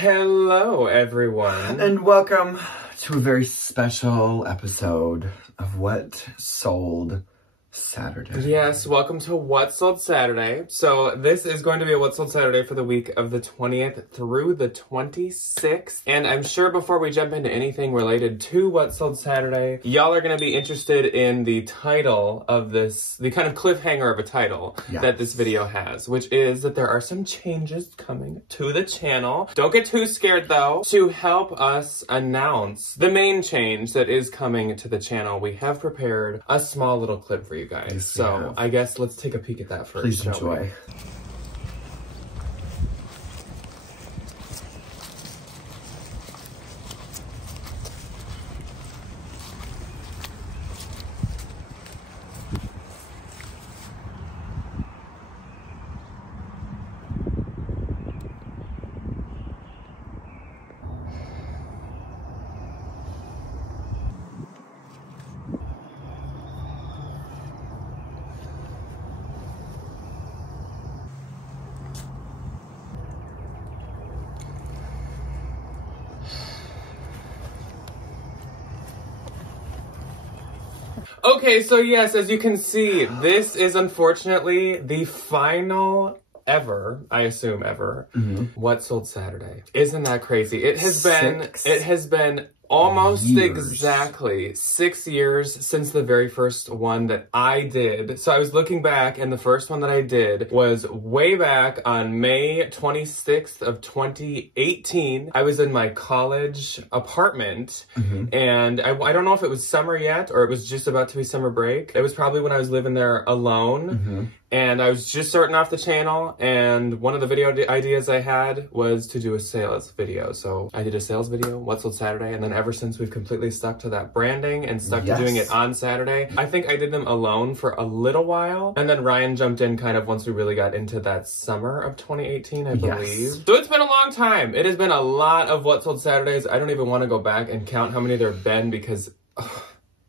Hello, everyone. And welcome to a very special episode of What Sold Saturday. Yes, welcome to What Sold Saturday. So this is going to be a What Sold Saturday for the week of the 20th through the 26th. And I'm sure before we jump into anything related to What Sold Saturday, y'all are going to be interested in the title of this, the kind of cliffhanger of a title that this video has, which is that there are some changes coming to the channel. Don't get too scared though. To help us announce the main change that is coming to the channel, we have prepared a small little clip for you guys. So I guess let's take a peek at that first. Please enjoy. Okay, so yes, as you can see, this is unfortunately the final ever, I assume ever, What Sold Saturday. Isn't that crazy? It has been almost exactly 6 years since the very first one that I did. So I was looking back, and the first one that I did was way back on May 26th of 2018. I was in my college apartment, and I don't know if it was summer yet or it was just about to be summer break. It was probably when I was living there alone. And I was just starting off the channel, and one of the video ideas I had was to do a sales video. So I did a sales video, What Sold Saturday, and then ever since we've completely stuck to that branding and stuck to doing it on Saturday. I think I did them alone for a little while, and then Ryan jumped in kind of once we really got into that summer of 2018, I believe. So it's been a long time. It has been a lot of What Sold Saturdays. I don't even want to go back and count how many there have been because...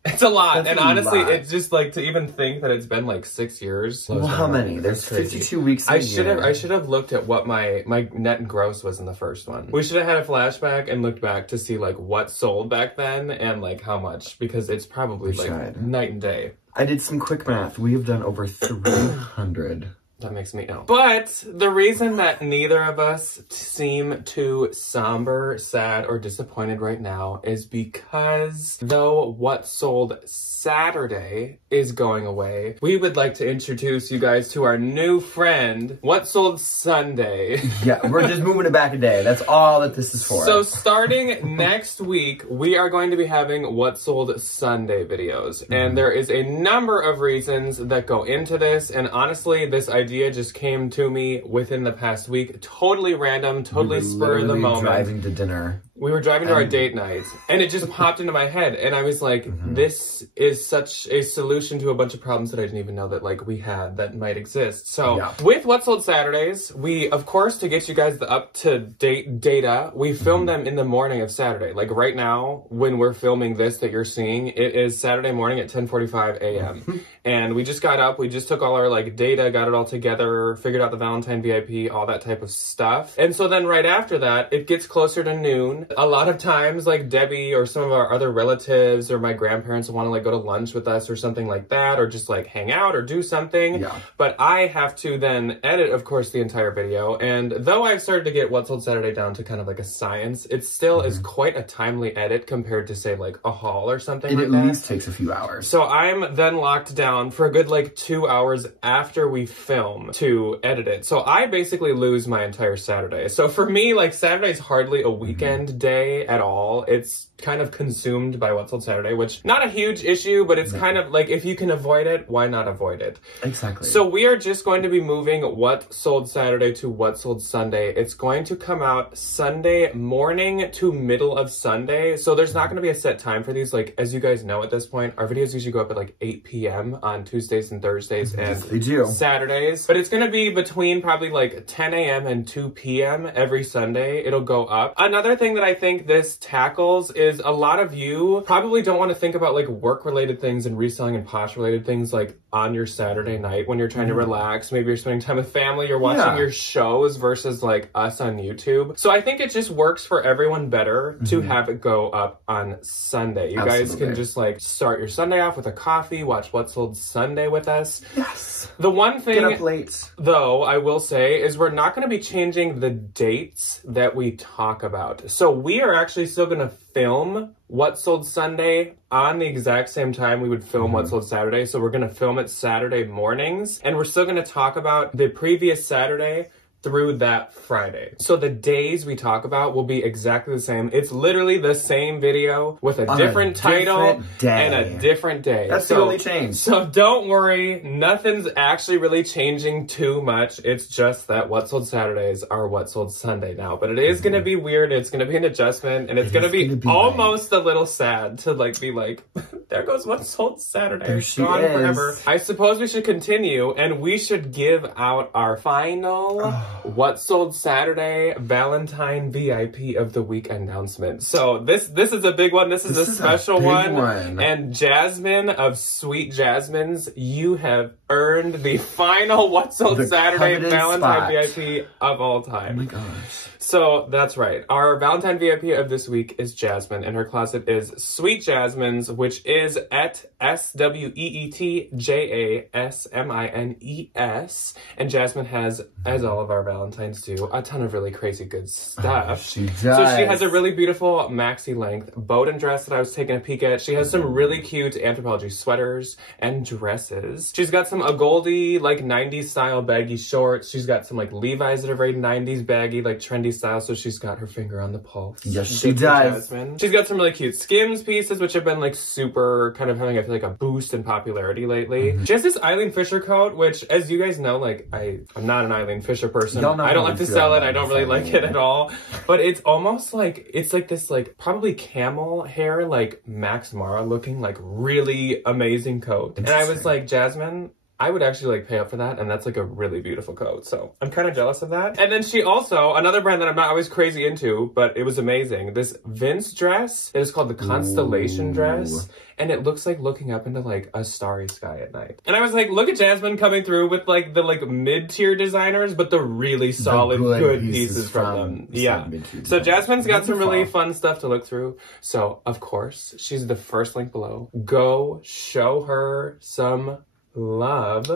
it's a lot, and honestly, it's just like to even think that it's been like 6 years. Well, how many? There's 52 weeks in a year. I should have looked at what my net and gross was in the first one. We should have had a flashback and looked back to see like what sold back then and like how much, because it's probably like night and day. I did some quick math. We have done over 300. That makes me ill. But the reason that neither of us seem too somber, sad, or disappointed right now is because though What Sold Saturday is going away, we would like to introduce you guys to our new friend, What Sold Sunday. Yeah, we're just moving it back a day. That's all that this is for. So starting next week, we are going to be having What Sold Sunday videos. And there is a number of reasons that go into this. And honestly, this idea just came to me within the past week. Totally random, totally spur of the moment. Driving to dinner. We were driving to our date night, and it just popped into my head, and I was like, this is such a solution to a bunch of problems that I didn't even know that like we had that might exist. So with What Sold Saturdays, we, of course, to get you guys the up-to-date data, we film them in the morning of Saturday. Like right now, when we're filming this that you're seeing, it is Saturday morning at 10:45 a.m. And we just got up, we just took all our like data, got it all together, figured out the Valentine VIP, all that type of stuff. And so then right after that, it gets closer to noon. A lot of times, like Debbie or some of our other relatives or my grandparents want to like go to lunch with us or something like that, or just like hang out or do something. But I have to then edit, of course, the entire video. And though I've started to get What Sold Saturday down to kind of like a science, it still is quite a timely edit compared to say like a haul or something like that. It at least takes a few hours. So I'm then locked down for a good like 2 hours after we film to edit it. So I basically lose my entire Saturday. So for me, like Saturday's hardly a weekend day at all. It's kind of consumed by What Sold Saturday, which not a huge issue, but it's kind of like, if you can avoid it, why not avoid it? Exactly. So we are just going to be moving What Sold Saturday to What Sold Sunday. It's going to come out Sunday morning to middle of Sunday. So there's not going to be a set time for these. Like, as you guys know at this point, our videos usually go up at like 8 p.m. on Tuesdays and Thursdays and Saturdays. But it's going to be between probably like 10 a.m. and 2 p.m. every Sunday. It'll go up. Another thing that I think this tackles is a lot of you probably don't want to think about like work-related things and reselling and posh-related things like on your Saturday night when you're trying to relax. Maybe you're spending time with family, you're watching your shows versus like us on YouTube. So I think it just works for everyone better to have it go up on Sunday. You guys can just like start your Sunday off with a coffee, watch What Sold Sunday with us. Yes. The one thing, get up late, though, I will say is we're not going to be changing the dates that we talk about. So we are actually still going to film What Sold Sunday on the exact same time we would film What Sold Saturday. So we're going to film it Saturday mornings, and we're still going to talk about the previous Saturday through that Friday. So the days we talk about will be exactly the same. It's literally the same video with a different title and a different day. That's the only change. So don't worry, nothing's actually really changing too much. It's just that What Sold Saturdays are What Sold Sunday now. But it is going to be weird. It's going to be an adjustment, and it's going to be almost a little sad to like be like, there goes What Sold Saturday. There she gone is. forever. I suppose we should continue, and we should give out our final What Sold Saturday Valentine VIP of the week announcement. So this is a big one. This is a special one. And Jasmine of Sweet Jasmines, you have earned the final What Sold Saturday Valentine VIP of all time. Oh my gosh. So that's right. Our Valentine VIP of this week is Jasmine, and her closet is Sweet Jasmines, which is at SweetJasmines. And Jasmine has, as all of our Valentines do, a ton of really crazy good stuff. She does. So she has a really beautiful maxi length Bowden dress that I was taking a peek at. She has some really cute Anthropologie sweaters and dresses. She's got some Goldie like 90s style baggy shorts. She's got some like Levi's that are very 90s baggy, like trendy style. So she's got her finger on the pulse. Yes, she does. Jasmine. She's got some really cute Skims pieces, which have been like super kind of having, I feel like, a boost in popularity lately. She has this Eileen Fisher coat, which, as you guys know, like I'm not an Eileen Fisher person. I don't like to sell it. I don't really like it at all. But it's almost like, it's like this like probably camel hair, like Max Mara looking, like really amazing coat. And I was like, Jasmine, I would actually like pay up for that, and that's like a really beautiful coat. So I'm kind of jealous of that. And then she also, another brand that I'm not always crazy into, but it was amazing, this Vince dress. It is called the Constellation dress. And it looks like looking up into like a starry sky at night. And I was like, look at Jasmine coming through with like the like mid-tier designers, but the really solid good pieces from them. Yeah. So Jasmine's got some really fun stuff to look through. So of course, she's the first link below. Go show her some love.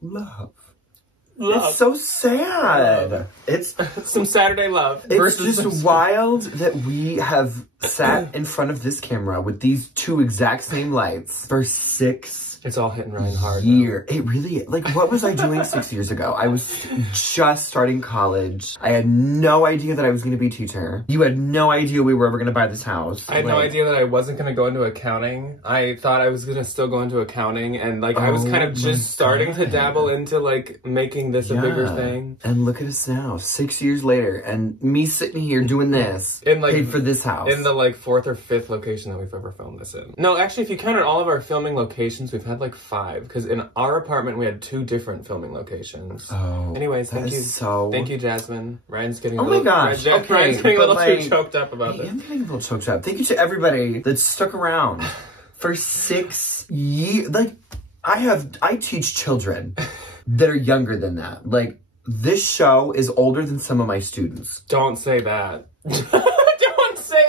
Love. It's so sad. It's some Saturday love. It's just wild that we have sat in front of this camera with these two exact same lights for 6 It's all hitting really hard. It really, like, what was I doing 6 years ago? I was just starting college. I had no idea that I was going to be a teacher. You had no idea we were ever going to buy this house. I had no idea that I wasn't going to go into accounting. I thought I was going to still go into accounting, and like I was kind of just starting to dabble into like making this a bigger thing. And look at us now, 6 years later, and me sitting here doing this, paid for this house. In the like 4th or 5th location that we've ever filmed this in. No, actually, if you counted all of our filming locations, we've had like 5, because in our apartment we had 2 different filming locations. Oh, anyways, thank you. Thank you, Jasmine. Ryan's getting a little, Ryan's getting a little too choked up about this. I'm getting a little choked up. Thank you to everybody that stuck around for 6 years. Like, I teach children that are younger than that. Like, this show is older than some of my students. Don't say that.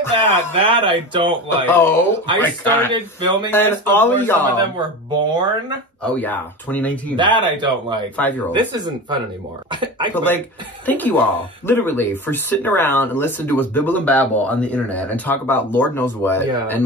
That I don't like. I started filming this before some of them were born. Oh yeah, 2019. That I don't like. 5-year-old. This isn't fun anymore. But like, thank you all, literally, for sitting around and listening to us bibble and babble on the internet and talk about Lord knows what, and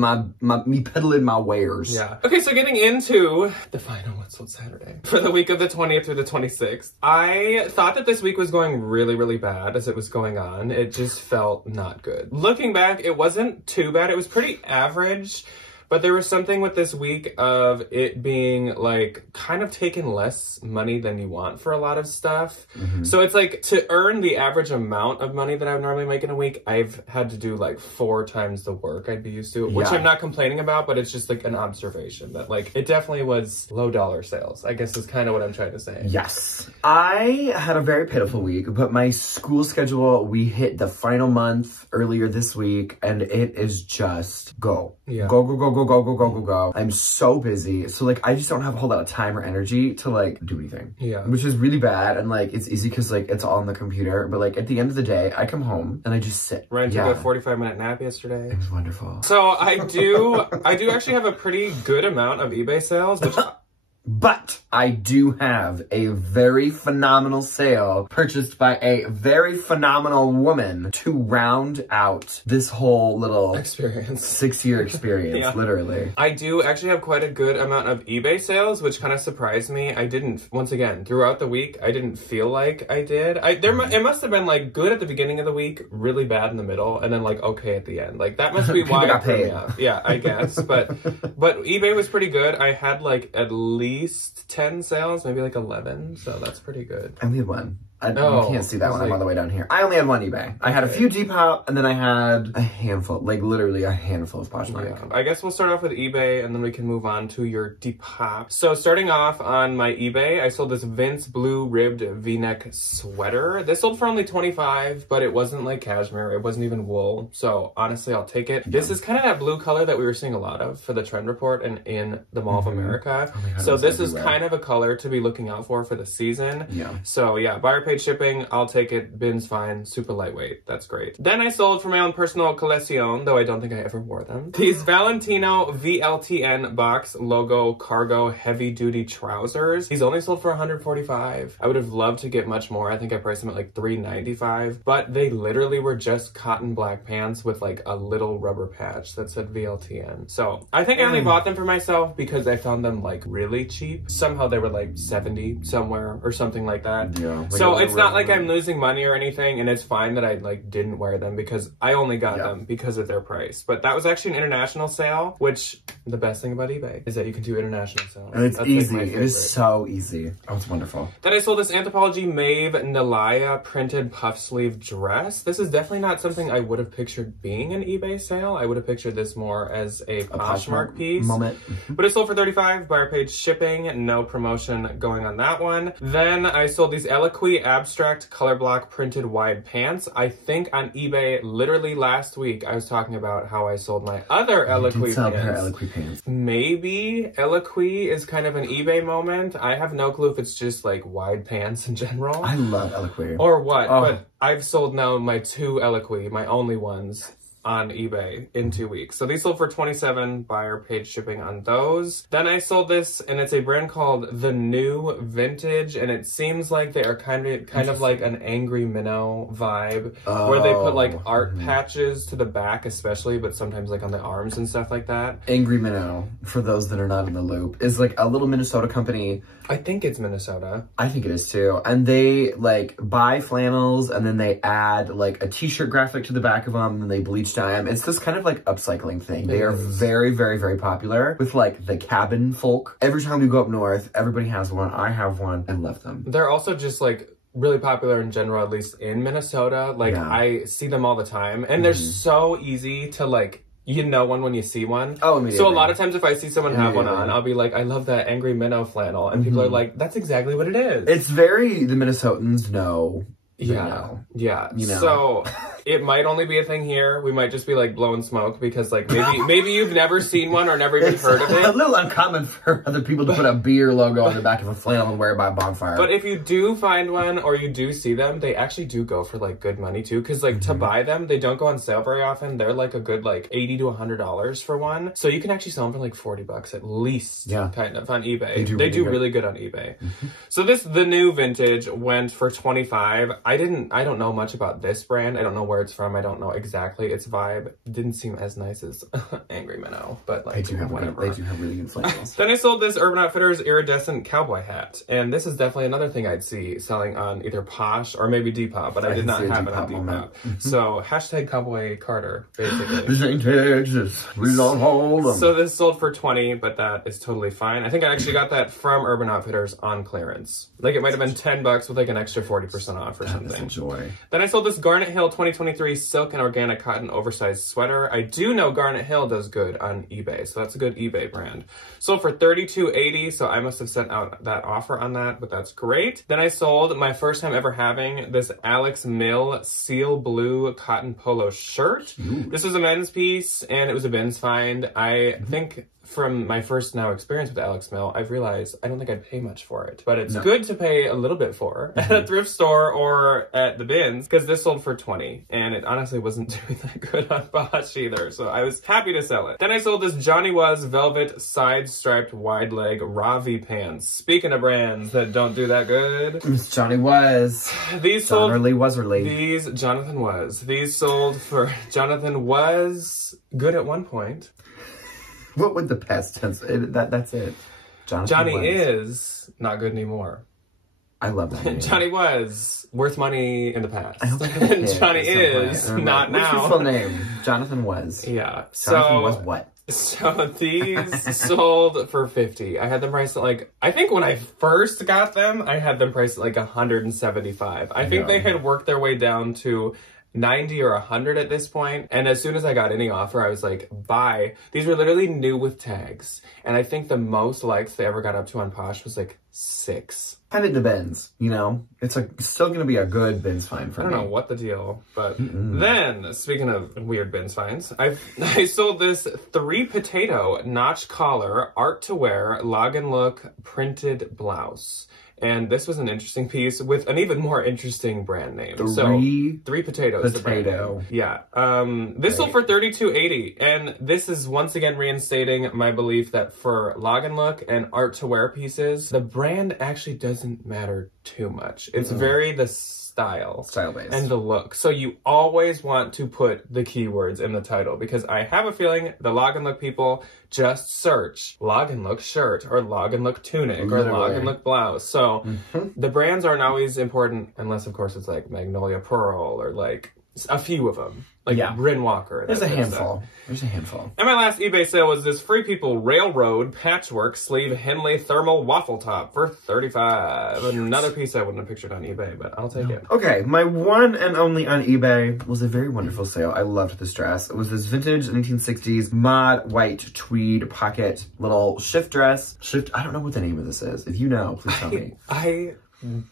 me peddling my wares. Yeah. Okay, so getting into the final What Sold Saturday for the week of the 20th through the 26th. I thought that this week was going really, really bad as it was going on. It just felt not good. Looking back, it wasn't too bad. It was pretty average. But there was something with this week of it being like kind of taking less money than you want for a lot of stuff. So it's like to earn the average amount of money that I would normally make in a week, I've had to do like 4 times the work I'd be used to, which I'm not complaining about, but it's just like an observation that like it definitely was low dollar sales, I guess is kind of what I'm trying to say. Yes. I had a very pitiful week, but my school schedule, we hit the final month earlier this week, and it is just go. Yeah. Go, go, go, go, go, go, go, go, go. I'm so busy. So like, I just don't have a whole lot of time or energy to like do anything. Yeah. Which is really bad. And like, it's easy because like, it's all on the computer. But like, at the end of the day, I come home and I just sit. Ryan took a 45-minute nap yesterday. It was wonderful. So I do actually have a pretty good amount of eBay sales, which... But I do have a very phenomenal sale purchased by a very phenomenal woman to round out this whole little experience. 6-year experience, literally. I do actually have quite a good amount of eBay sales, which kind of surprised me. I didn't, once again, throughout the week, I didn't feel like I did. It must have been like good at the beginning of the week, really bad in the middle, and then like okay at the end. Like that must be why got paid. Yeah, I guess. But eBay was pretty good. I had like at least 10 sales, maybe like 11, so that's pretty good. I only had one. You can't see that one. I'm all the way down here. I only had one eBay. I had a few Depop, and then I had a handful, like literally a handful of Poshmark. Yeah. I guess we'll start off with eBay, and then we can move on to your Depop. So starting off on my eBay, I sold this Vince blue ribbed V-neck sweater. This sold for only $25, but it wasn't like cashmere. It wasn't even wool. So honestly, I'll take it. This is kind of that blue color that we were seeing a lot of for the trend report and in the Mall of America. Oh my God, so this is kind of a color to be looking out for the season. Yeah. So yeah, buyer paid shipping, I'll take it. Bin's fine, super lightweight, that's great. Then I sold for my own personal collection, though I don't think I ever wore them, these Valentino VLTN box logo cargo heavy duty trousers. These only sold for $145. I would have loved to get much more. I think I priced them at like $395, but they literally were just cotton black pants with like a little rubber patch that said VLTN. So I think I only bought them for myself because I found them like really cheap. Somehow they were like 70 somewhere or something like that. Yeah. Like so it's not like I'm losing money or anything, and it's fine that I like didn't wear them because I only got them because of their price. But that was actually an international sale, which the best thing about eBay is that you can do international sales. And it's easy. Like it is so easy. Oh, it's wonderful. Then I sold this Anthropologie Maeve Nalaya printed puff sleeve dress. This is definitely not something I would have pictured being an eBay sale. I would have pictured this more as a Poshmark piece. Moment. But it sold for $35, buyer paid shipping, no promotion going on that one. Then I sold these Eloquii abstract color block printed wide pants. I think on eBay, literally last week, I was talking about how I sold my other Eloquii pants. Maybe Eloquii is kind of an eBay moment. I have no clue if it's just like wide pants in general. I love Eloquii. Or what, but I've sold now my 2 Eloquii, my only ones, on eBay in 2 weeks. So these sold for $27, buyer paid shipping on those. Then I sold this, and it's a brand called The New Vintage, and it seems like they are kind of like an Angry Minnow vibe, where they put like art patches to the back especially, but sometimes like on the arms and stuff like that. Angry Minnow, for those that are not in the loop, is like a little Minnesota company. I think it's Minnesota. I think it is too. And they like buy flannels, and then they add like a t-shirt graphic to the back of them, and they bleach dye them. It's this kind of like upcycling thing. They are very, very, very popular with like the cabin folk. Every time we go up north, everybody has one. I have one. I love them. They're also just like really popular in general, at least in Minnesota. Like I see them all the time, and they're so easy to like, you know one when you see one. Oh, immediately. So a lot of times if I see someone have one on, I'll be like, I love that Angry Minnow flannel. And people are like, that's exactly what it is. It's very, the Minnesotans know. Yeah. You know. So it might only be a thing here. We might just be like blowing smoke because like maybe you've never seen one or never even heard of it. A little uncommon for other people to put a beer logo on the back of a flannel and wear it by a bonfire. But if you do find one or you do see them, they actually do go for like good money too. Cause like to buy them, they don't go on sale very often. They're like a good like $80 to $100 for one. So you can actually sell them for like $40 at least. Yeah. Kind of on eBay. They do really good on eBay. So The New Vintage went for $25. I don't know much about this brand. I don't know where where it's from. I don't know exactly its vibe. Didn't seem as nice as Angry Minnow, but like, They do have really good flannels. Then I sold this Urban Outfitters iridescent cowboy hat. And this is definitely another thing I'd see selling on either Posh or maybe Depop, but I did not have it on Depop. So, hashtag Cowboy Carter, basically. This ain't Texas. We don't hold them. So this sold for $20, but that is totally fine. I think I actually got that from Urban Outfitters on clearance. Like, it might have been $10 with like an extra 40% off or something. That's a joy. Then I sold this Garnet Hill 2023 silk and organic cotton oversized sweater. I do know Garnet Hill does good on eBay, so that's a good eBay brand. Sold for $32.80, so I must have sent out that offer on that, but that's great. Then I sold my first time ever having this Alex Mill seal blue cotton polo shirt. Ooh. This was a men's piece, and it was a bins find. I think from my first now experience with Alex Mill, I've realized I don't think I'd pay much for it. But it's good to pay a little bit for at a thrift store or at the bins, because this sold for $20, and it honestly wasn't doing that good on Bosch either, so I was happy to sell it. Then I sold this Johnny Was velvet side-striped wide leg Ravi pants. Speaking of brands that don't do that good. It's Johnny Was. These sold... These Jonathan Was. These sold for... Jonathan was good at one point. What would the past tense? That's it. Johnny is not good anymore. I love that name. Johnny was worth money in the past. I don't think Johnny is not now. What's his full name? Jonathan Was. Yeah. Jonathan was what? So these sold for $50. I had them priced at like, I think when I first got them, I had them priced at like $175. I think they had worked their way down to 90 or 100 at this point, and as soon as I got any offer, I was like, buy. These were literally new with tags, and I think the most likes they ever got up to on Posh was like 6. And it depends, you know? It's like still gonna be a good bins find for me. I don't know what the deal, but then, speaking of weird bins finds, I sold this 3 potato notch collar, art to wear, log and look printed blouse. And this was an interesting piece with an even more interesting brand name. Three Potatoes. Potato. Yeah. This sold for $32.80. And this is once again reinstating my belief that for log and look and art to wear pieces, the brand actually doesn't matter too much. It's very the style-based and the look. So you always want to put the keywords in the title, because I have a feeling the log and look people just search log and look shirt or log and look tunic or log and look blouse. So the brands aren't always important unless of course it's like Magnolia Pearl or like a few of them. Like Bryn Walker. There's a handful. There's a handful. And my last eBay sale was this Free People Railroad Patchwork Sleeve Henley Thermal Waffle Top for $35. Another piece I wouldn't have pictured on eBay, but I'll take it. Okay, my one and only on eBay was a very wonderful sale. I loved this dress. It was this vintage 1960s mod white tweed pocket little shift dress. I don't know what the name of this is. If you know, please tell me. I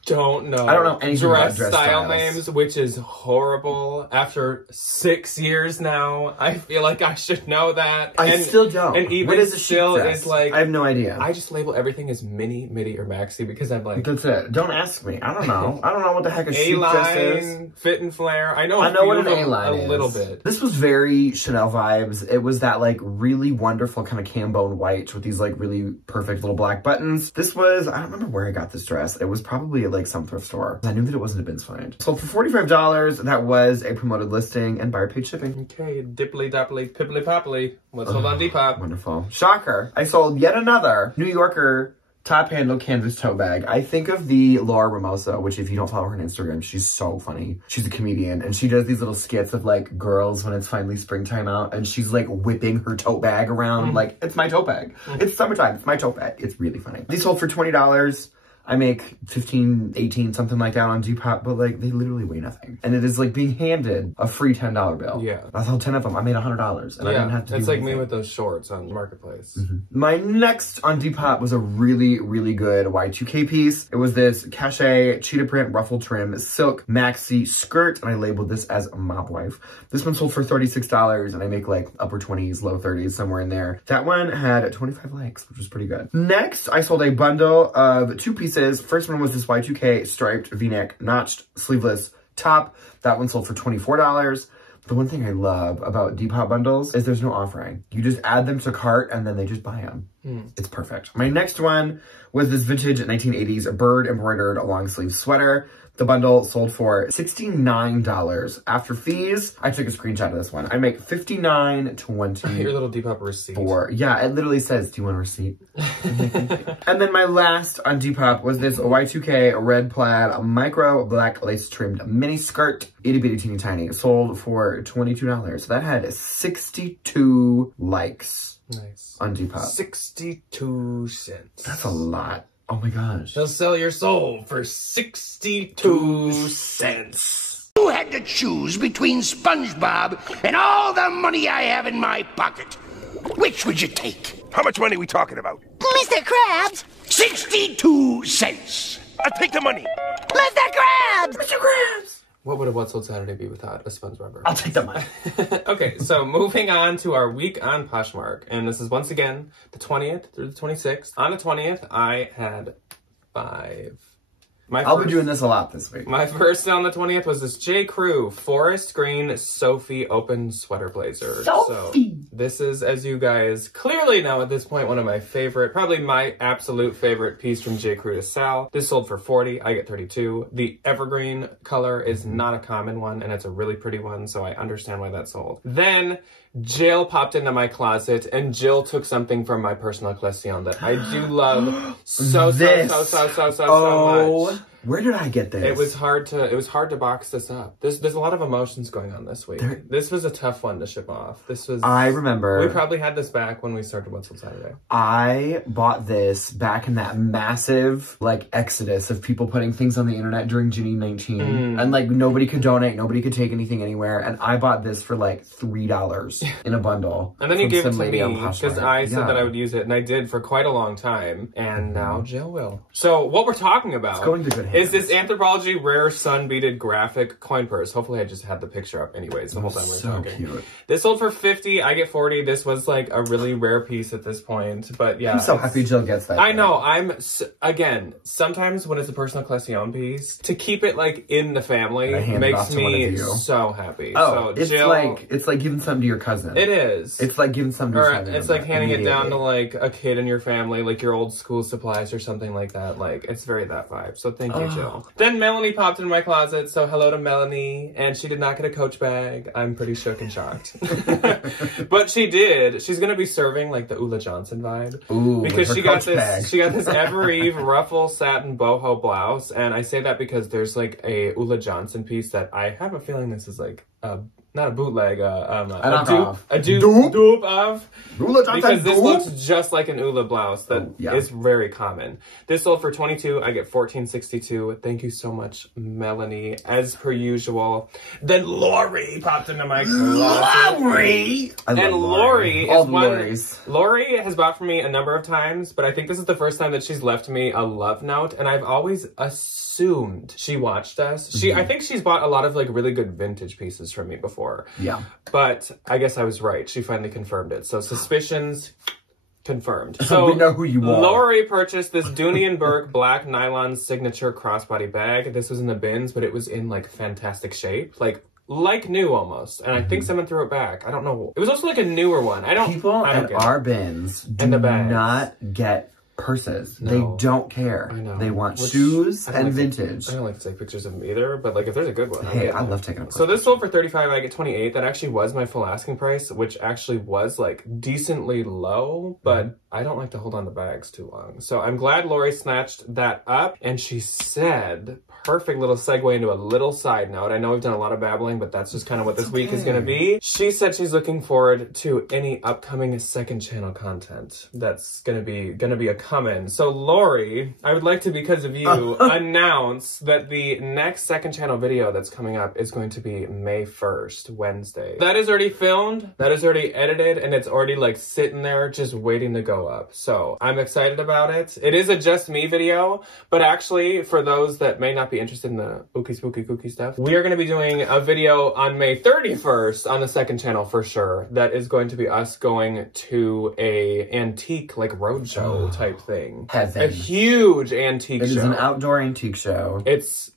don't know. I don't know anything about dress style styles. names, which is horrible. After 6 years now, I feel like I should know that. I still don't. And even what is a still dress? is like, I have no idea. I just label everything as mini, midi, or maxi because I'm like, that's it. Don't ask me. I don't know. I don't know what the heck a chic dress is. Fit and flare. I know what an A-line is. A little bit. This was very Chanel vibes. It was that like really wonderful kind of cambone white with these like really perfect little black buttons. This was, I don't remember where I got this dress. It was probably at like some thrift store. I knew that it wasn't a bins find. Sold for $45. That was a promoted listing and buyer paid shipping. Okay, dipply dopply, pipply popply. Let's hold on Depop. Wonderful. Shocker. I sold yet another New Yorker top handle canvas tote bag. I think of the Laura Ramosa, which if you don't follow her on Instagram, she's so funny. She's a comedian and she does these little skits of like girls when it's finally springtime out and she's like whipping her tote bag around like, it's my tote bag. It's summertime, it's my tote bag. It's really funny. These sold for $20. I make 15, 18, something like that on Depop, but like they literally weigh nothing. And it is like being handed a free $10 bill. Yeah. I sold 10 of them. I made $100 and I didn't have to do it's like anything. me with those shorts on Marketplace. My next on Depop was a really, really good Y2K piece. It was this cachet cheetah print ruffle trim silk maxi skirt, and I labeled this as a mop wife. This one sold for $36 and I make like upper 20s, low 30s, somewhere in there. That one had 25 likes, which was pretty good. Next, I sold a bundle of 2 pieces. First one was this Y2K striped V-neck notched sleeveless top. That one sold for $24. The one thing I love about Depop bundles is there's no offering. You just add them to cart and then they just buy them. It's perfect. My next one was this vintage 1980s bird embroidered long sleeve sweater. The bundle sold for $69 after fees. I took a screenshot of this one. I make $59.20. Your little Depop receipt. Yeah, it literally says, do you want a receipt? And then my last on Depop was this Y2K red plaid micro black lace trimmed mini skirt. Itty bitty teeny tiny. Sold for $22. So that had 62 likes. Nice. On Depop. 62 cents. That's a lot. Oh my gosh. They'll sell your soul for 62 cents. You had to choose between SpongeBob and all the money I have in my pocket. Which would you take? How much money are we talking about? Mr. Krabs! 62 cents. I'll take the money. Mr. Krabs! Mr. Krabs! What would a What Sold Saturday be without a SpongeBob? I'll take the money. Okay, so moving on to our week on Poshmark. And this is once again the 20th through the 26th. On the 20th, I had 5. I'll be doing this a lot this week. My first on the 20th was this J. Crew Forest Green Sophie Open Sweater Blazer. Sophie! So this is, as you guys clearly know at this point, one of my favorite, probably my absolute favorite piece from J. Crew to sell. This sold for $40, I get $32. The evergreen color is not a common one, and it's a really pretty one, so I understand why that sold. Then Jill popped into my closet, and Jill took something from my personal collection that I do love so much. Where did I get this? It was hard to box this up. There's a lot of emotions going on this week. This was a tough one to ship off. I remember. We probably had this back when we started What's Sold Saturday. I bought this back in that massive, like, exodus of people putting things on the internet during Ginny 19. And, like, nobody could donate, nobody could take anything anywhere. And I bought this for, like, $3 in a bundle. And then you gave it to me because I said that I would use it. And I did for quite a long time. And now Jill will. So what we're talking about it's going to good hands. Is this Anthropologie Rare Sun Beaded Graphic Coin Purse. Hopefully I just had the picture up anyways the whole time we're talking. Cute. This sold for $50, I get $40. This was like a really rare piece at this point, but yeah. I'm so happy Jill gets that. I know, again, sometimes when it's a personal collection piece, to keep it like in the family makes me so happy. Oh, so it's Jill, it's like giving something to your cousin. It is. It's like giving something to your cousin. It's like handing it down to like a kid in your family, like your old school supplies or something like that. Like, it's very that vibe. So thank you, Jill. Then Melanie popped in my closet, so hello to Melanie, and she did not get a Coach bag. I'm pretty shook and shocked. But she did. She's gonna be serving like the Ulla Johnson vibe. Ooh, because she got this Ever Eve ruffle satin boho blouse, and I say that because there's like a Ulla Johnson piece that I have a feeling this is like not a bootleg, a dupe of. Because this looks just like an Ulla blouse that is very common. This sold for $22. I get $14.62. Thank you so much, Melanie, as per usual. Then Lori popped into my closet. Lori! And Lori is one. Loris. Lori has bought for me a number of times, but I think this is the first time that she's left me a love note, and I've always assumed she watched us. I think she's bought a lot of like really good vintage pieces from me before. Yeah. But I guess I was right. She finally confirmed it. So suspicions confirmed. So we know who you are. Lori purchased this Dooney & Burke black nylon signature crossbody bag. This was in the bins, but it was in like fantastic shape. Like new almost. And I think someone threw it back. I don't know. It was also like a newer one. People in our bins do not get purses. No. They don't care. I know. They want shoes and vintage. I don't like to take pictures of them either, but like if there's a good one. Hey, I love taking a picture. So this sold for $35, I get $28. That actually was my full asking price, which actually was like decently low, but I don't like to hold on to bags too long. So I'm glad Lori snatched that up, and she said, perfect little segue into a little side note. I know we've done a lot of babbling, but that's just kind of what this week is going to be. She said she's looking forward to any upcoming second channel content that's going to be a coming. So Lori, I would like to, because of you, announce that the next second channel video that's coming up is going to be May 1st, Wednesday. That is already filmed, that is already edited, and it's already like sitting there just waiting to go up. So I'm excited about it. It is a just me video, but actually for those that may not be interested in the spooky, spooky, kooky stuff, we are going to be doing a video on May 31st on the second channel for sure. That is going to be us going to a antique like roadshow type thing. Heaven. A huge antique show. It is an outdoor antique show. It's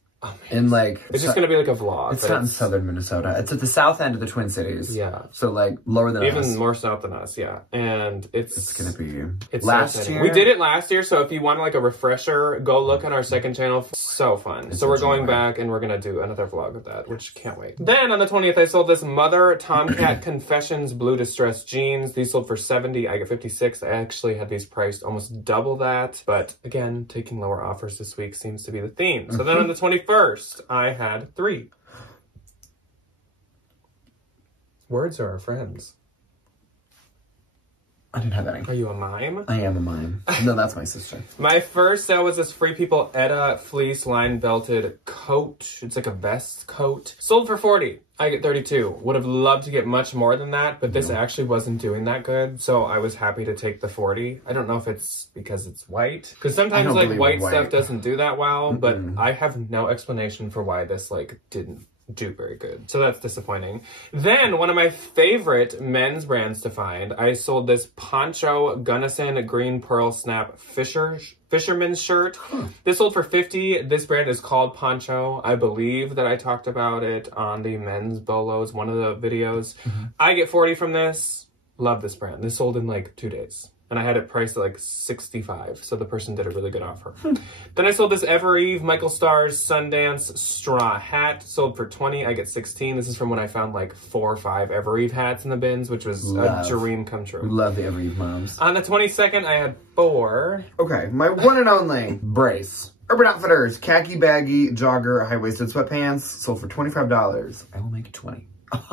in like... It's just going to be like a vlog. It's not in southern Minnesota. It's at the south end of the Twin Cities. Yeah. So like lower than us. Even more south than us, yeah. And it's going to be... It's last year? We did it last year, so if you want like a refresher, go look at our second channel. So fun. So we're going back and we're going to do another vlog of that, which can't wait. Then on the 20th, I sold this Mother Tomcat Confessions Blue Distress Jeans. These sold for $70. I get $56. I actually had these priced almost double that. But again, taking lower offers this week seems to be the theme. So then on the 21st, I had 3. Words are our friends. I didn't have any. Are you a mime? I am a mime. No, that's my sister. My first sale was this Free People Etta fleece line belted coat. It's like a vest coat. Sold for $40. I get $32. Would have loved to get much more than that, but this actually wasn't doing that good, so I was happy to take the $40. I don't know if it's because it's white, because sometimes like white stuff doesn't do that well, but I have no explanation for why this like didn't do very good. So that's disappointing. Then one of my favorite men's brands to find, I sold this Poncho Gunnison Green Pearl Snap fisherman's shirt. This sold for $50. This brand is called Poncho. I believe that I talked about it on the men's bolos, one of the videos. I get $40 from this. Love this brand. This sold in like 2 days. And I had it priced at like $65, so the person did a really good offer. Then I sold this Ever Eve Michael Stars Sundance straw hat. Sold for $20. I get $16. This is from when I found like 4 or 5 Ever Eve hats in the bins, which was a dream come true. We love the Ever Eve moms. On the 22nd, I had 4. Okay, my one and only Brace. Urban Outfitters, khaki baggy jogger high-waisted sweatpants. Sold for $25. I will make it $20.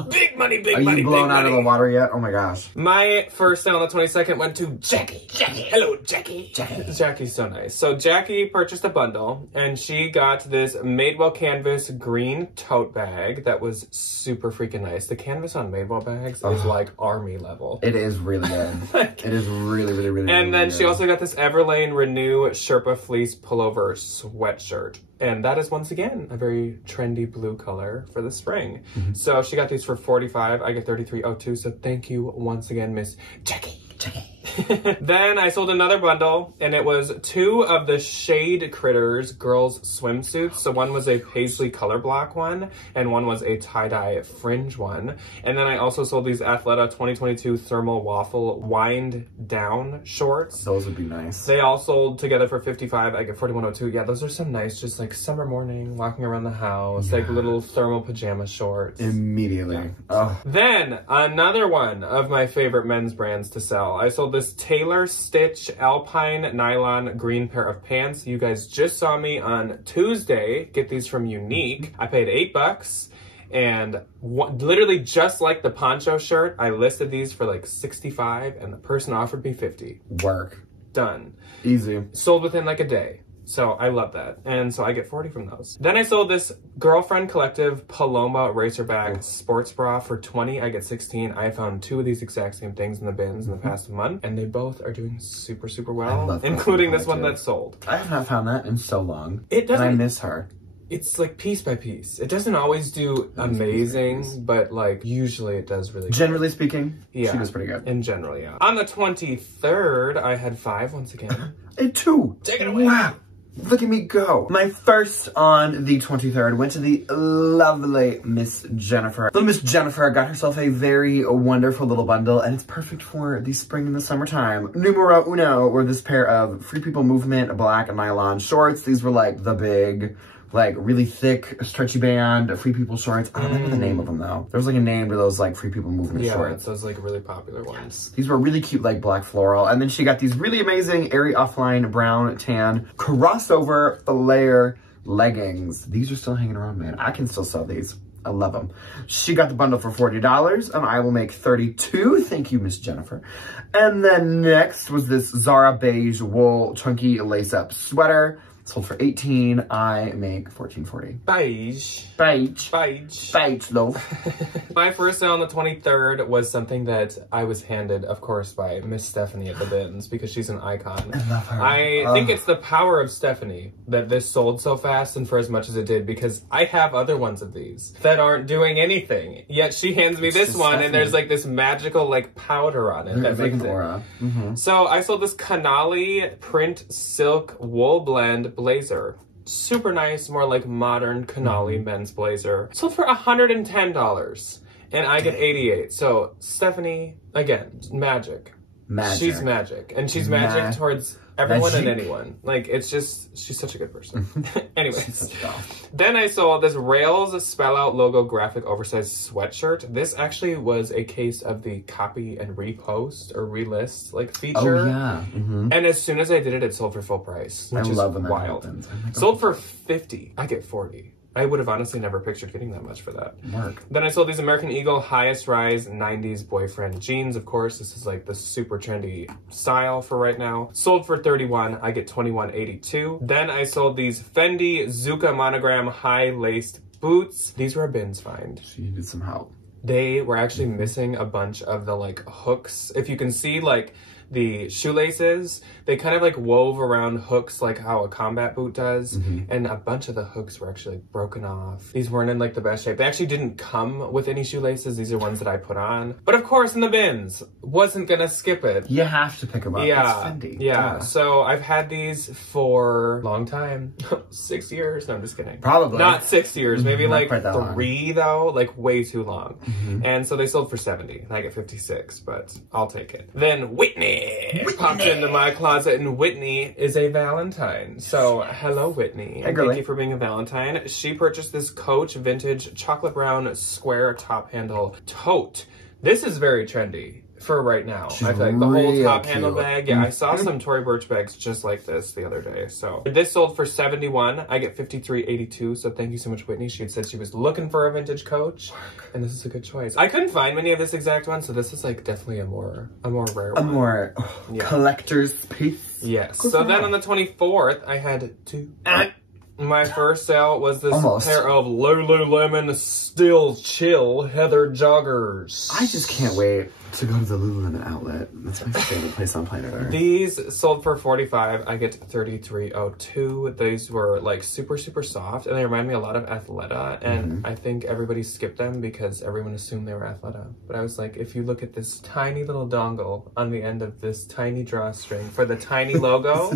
Big money, big money. Are you blown out of the water yet? Oh my gosh. My first sale on the 22nd went to Jackie. Hello, Jackie. Jackie's so nice. So Jackie purchased a bundle, and she got this Madewell Canvas green tote bag that was super freaking nice. The canvas on Madewell bags is like army level. It is really good. It is really, really, really, and then good. She also got this Everlane Renew Sherpa Fleece Pullover sweatshirt. And that is, once again, a very trendy blue color for the spring. So she got these for $45. I get $33.02. So thank you once again, Miss Jackie. Then I sold another bundle, and it was 2 of the Shade Critters girls swimsuits. So one was a paisley color block one, and one was a tie-dye fringe one. And then I also sold these Athleta 2022 thermal waffle wind down shorts. Those would be nice. They all sold together for $55. I get $41.02. Yeah, those are some nice, just like summer morning, walking around the house, like little thermal pajama shorts. Immediately. Yeah. Oh. Then another one of my favorite men's brands to sell. I sold this Taylor Stitch Alpine Nylon green pair of pants. You guys just saw me on Tuesday get these from Unique. I paid $8. And literally just like the poncho shirt, I listed these for like $65, and the person offered me $50. Work. Done. Easy. Sold within like a day. So I love that. And so I get $40 from those. Then I sold this Girlfriend Collective Paloma Racerback sports bra for $20. I get $16. I found 2 of these exact same things in the bins in the past month, and they both are doing super, super well, including this one that sold. I have not found that in so long. It doesn't. And I miss her. It's like piece by piece. It doesn't always do amazing, but like usually it does really good. Generally speaking, yeah, she does pretty good. In general, yeah. On the 23rd, I had 5 once again. And 2. Take it away. Wow. Look at me go. My first on the 23rd went to the lovely Miss Jennifer. Little Miss Jennifer got herself a very wonderful little bundle, and it's perfect for the spring and the summertime. Numero uno were this pair of Free People Movement black nylon shorts. These were like the big, like really thick, stretchy band Free People shorts. I don't remember the name of them though. There was like a name to those like Free People Movement shorts. Yeah, those like really popular ones. These were really cute, like black floral. And then she got these really amazing Airy Offline brown tan crossover layer leggings. These are still hanging around, man. I can still sell these. I love them. She got the bundle for $40, and I will make $32. Thank you, Miss Jennifer. And then next was this Zara beige wool chunky lace-up sweater. Sold for $18. I make $14.40. Beige. Beige. Beige. Beige, though. My first sale on the 23rd was something that I was handed, of course, by Miss Stephanie at the bins, because she's an icon. I love her. I think it's the power of Stephanie that this sold so fast and for as much as it did, because I have other ones of these that aren't doing anything. Yet she hands me this one, Stephanie. And there's like this magical like powder on it. That makes it. Aura. So I sold this Canali print silk wool blend blazer. super nice, more like modern Canali men's blazer. Sold for $110. And I get 88. So Stephanie, again, magic. She's magic. And she's magic towards everyone and anyone. Like, it's just, she's such a good person. Anyways, then I saw this Rails spell out logo graphic oversized sweatshirt. This actually was a case of the copy and repost or relist like feature. Oh, yeah. And as soon as I did it, it sold for full price, which is wild. Sold for 50. I get 40. I would have honestly never pictured getting that much for that. Then I sold these American Eagle highest rise 90s boyfriend jeans. Of course, this is like the super trendy style for right now. Sold for 31. I get 21.82. Then I sold these Fendi Zuka monogram high laced boots. These were a bins find. She needed some help. They were actually missing a bunch of the like hooks. If you can see like the shoelaces, they kind of like wove around hooks like how a combat boot does, and a bunch of the hooks were actually broken off. These weren't in like the best shape. They actually didn't come with any shoelaces. These are ones that I put on. But of course in the bins, wasn't gonna skip it. You have to pick them up. Yeah, it's Fendi. yeah. So I've had these for a long time. 6 years? No, I'm just kidding. Probably. Not 6 years, maybe like quite that 3 though, like way too long. And so they sold for 70 and I get 56, but I'll take it. Then Whitney popped into my closet, and Whitney is a Valentine. So hello Whitney. Hey, thank you for being a Valentine. She purchased this Coach vintage chocolate brown square top handle tote. This is very trendy for right now. I feel like the whole top handle bag. Yeah, I saw some Tory Burch bags just like this the other day. So this sold for 71. I get 53.82. So thank you so much, Whitney. She had said she was looking for a vintage Coach, and this is a good choice. I couldn't find many of this exact one, so this is like definitely a more rare one. A more collector's piece. Yes. So then on the 24th, I had two. My first sale was this pair of Lululemon Still Chill Heather joggers. I just can't wait to go to the Lululemon outlet. That's my favorite place on planet Earth. These sold for 45. I get 33.02. These were like super, super soft, and they remind me a lot of Athleta, and I think everybody skipped them because everyone assumed they were Athleta. But I was like, if you look at this tiny little dongle on the end of this tiny drawstring for the tiny logo,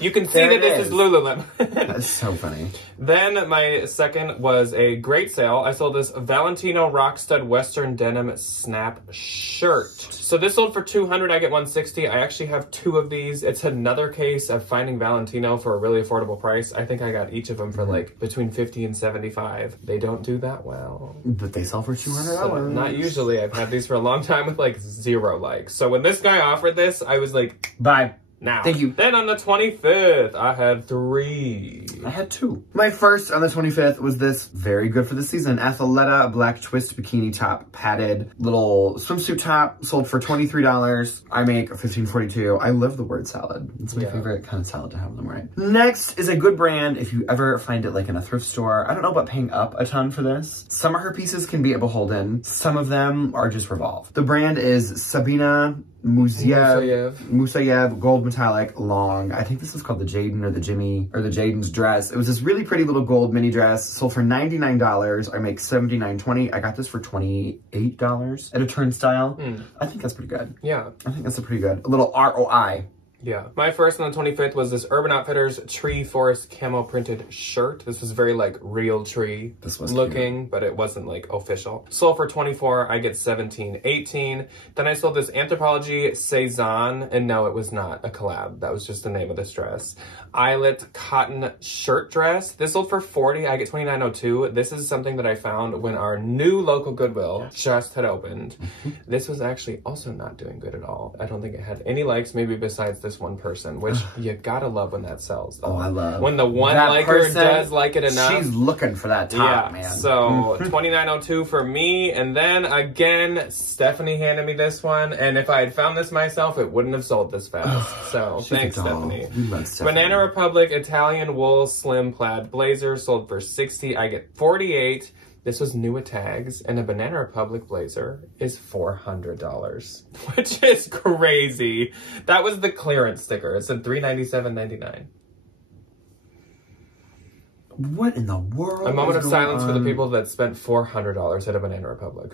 you can see that this is Lululemon. That's so funny. Then my second was a great sale. I sold this Valentino Rockstud Western Denim Snap shirt. So this sold for 200. I get 160. I actually have 2 of these. It's another case of finding Valentino for a really affordable price. I think I got each of them for like between 50 and 75. They don't do that well. But they sell for $200. So, not usually. I've had these for a long time with like 0 likes. So when this guy offered this, I was like, bye. Now. Thank you. Then on the 25th, I had 3. I had 2. My first on the 25th was this very good for the season. Athleta black twist bikini top, padded little swimsuit top, sold for $23. I make $15.42. I love the word salad. It's my favorite kind of salad to have in the morning. Next is a good brand if you ever find it like in a thrift store. I don't know about paying up a ton for this. Some of her pieces can be at Beholden. Some of them are just Revolve. The brand is Sabina Musayev gold metallic long. I think this is called the Jaden or the Jimmy or the Jaden's dress. It was this really pretty little gold mini dress. Sold for $99. I make $79.20. I got this for $28 at a turnstile. I think that's pretty good. Yeah. I think that's a pretty good. A little ROI. Yeah. My first on the 25th was this Urban Outfitters Tree Forest Camo Printed shirt. This was very like real tree looking, but it wasn't like official. Sold for 24. I get 17.18. Then I sold this Anthropologie Cezanne, and no, it was not a collab. That was just the name of this dress. Eyelet cotton shirt dress. This sold for 40. I get 29.02. This is something that I found when our new local Goodwill just had opened. This was actually also not doing good at all. I don't think it had any likes, maybe besides this one person, which you gotta love when that sells. Though. Oh, I love when the one liker does like it enough. She's looking for that top, man. So 29.02 for me, and then again, Stephanie handed me this one, and if I had found this myself, it wouldn't have sold this fast. So thanks, Stephanie. Banana Republic Italian wool slim plaid blazer sold for 60. I get 48. This was new at tags, and a Banana Republic blazer is $400, which is crazy. That was the clearance sticker. It said $397.99. What in the world? A moment of silence for the people that spent $400 at a Banana Republic.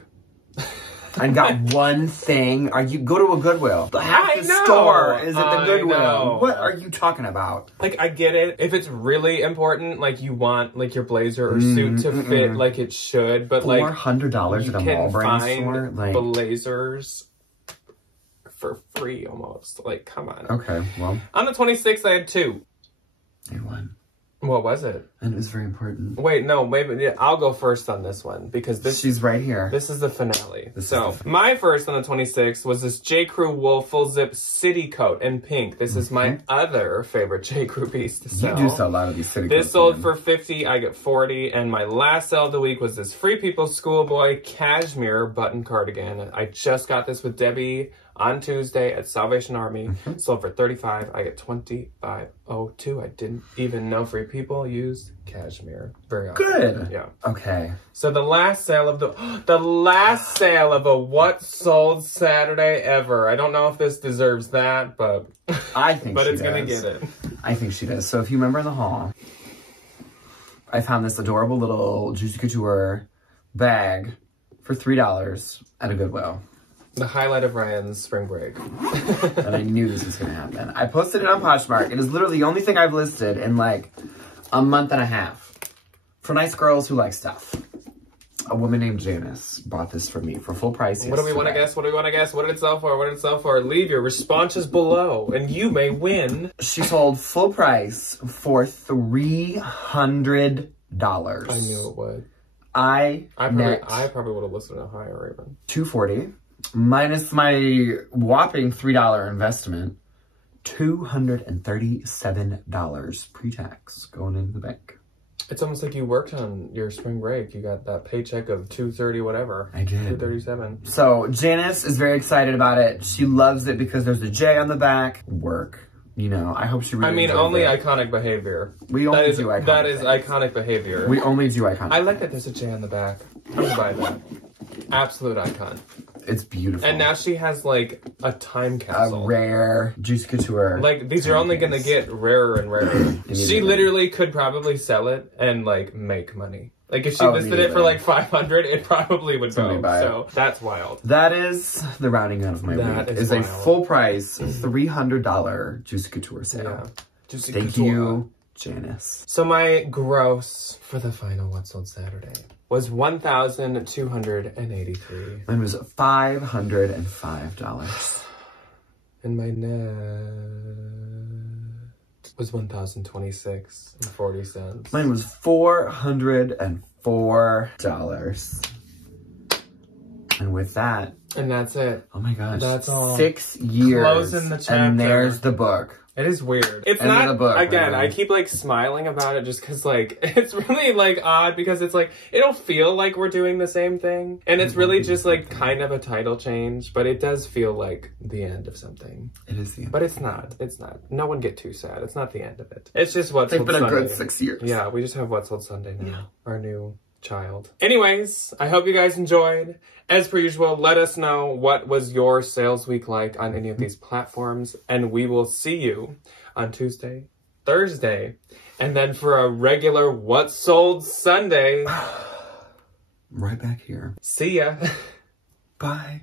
and got one thing. Are you go to a Goodwill? Half the store is at the Goodwill. What are you talking about? Like, I get it. If it's really important, like you want like your blazer or suit to fit like it should, but like $400 at a mall brand store, like blazers for free almost. Like, come on. Okay, well, on the 26th, I had 2. I won. What was it? And it was very important. Wait, no, maybe I'll go first on this one because she's right here. This is the finale. My first on the 26th was this J. Crew wool full zip city coat in pink. This is my other favorite J. Crew piece to sell. You do sell a lot of these city coats. This sold for $50, I get $40, and my last sale of the week was this Free People Schoolboy cashmere button cardigan. I just got this with Debbie on Tuesday at Salvation Army. Sold for $35, I get $25.02. I didn't even know Free People use cashmere very often. Good. Yeah. Okay. So the last sale of the last sale of a what sold Saturday ever. I don't know if this deserves that, but I think but she it's does. gonna get it. I think she does. So if you remember in the hall, I found this adorable little Juicy Couture bag for $3 at a Goodwill. The highlight of Ryan's spring break. And I knew this was gonna happen. I posted it on Poshmark. It is literally the only thing I've listed in like a month and a half. For nice girls who like stuff. A woman named Janice bought this for me for full price. What do we want to guess? What do we want to guess? What did it sell for? What did it sell for? Leave your responses below and you may win. She sold full price for $300. I knew it would. I probably would have listed it higher even. $240 minus my whopping $3 investment, $237 pre-tax going into the bank. It's almost like you worked on your spring break. You got that paycheck of $230 whatever. I did. $237. So Janice is very excited about it. She loves it because there's a J on the back. Work. You know, I hope she really only iconic behavior. We only do iconic That is iconic behavior. We only do iconic. I like that there's a J on the back. I'm gonna buy that. Absolute icon. It's beautiful. And now she has like a time capsule. A rare Juicy Couture. Like these are only gonna get rarer and rarer. She literally could probably sell it and like make money. Like if she listed it for like $500, it probably would go. So that's wild. That is the rounding out of my week. Is a full price $300 Juicy Couture sale. Yeah. Thank you, Janice. So my gross for the final What Sold Saturday was $1,283. Mine was $505. And my net was $1,026.40. Mine was $404. And with that, and that's it. Oh my gosh, that's all. 6 years, closing the chapter. And there's the book. It is weird. It's not, the book, again, I keep like smiling about it just cause like, it's really like odd because it's like, it'll feel like we're doing the same thing. And it's really just like kind of a title change, but it does feel like the end of something. It is the end. But it's not. It's not. No one get too sad. It's not the end of it. It's just What Sold Sunday. It's been a good 6 years. Yeah, we just have What Sold Sunday now. Yeah. Our new child. Anyways, I hope you guys enjoyed. As per usual, let us know what was your sales week like on any of these platforms, and we will see you on Tuesday, Thursday, and then for a regular What Sold Sunday. Right back here. See ya. Bye.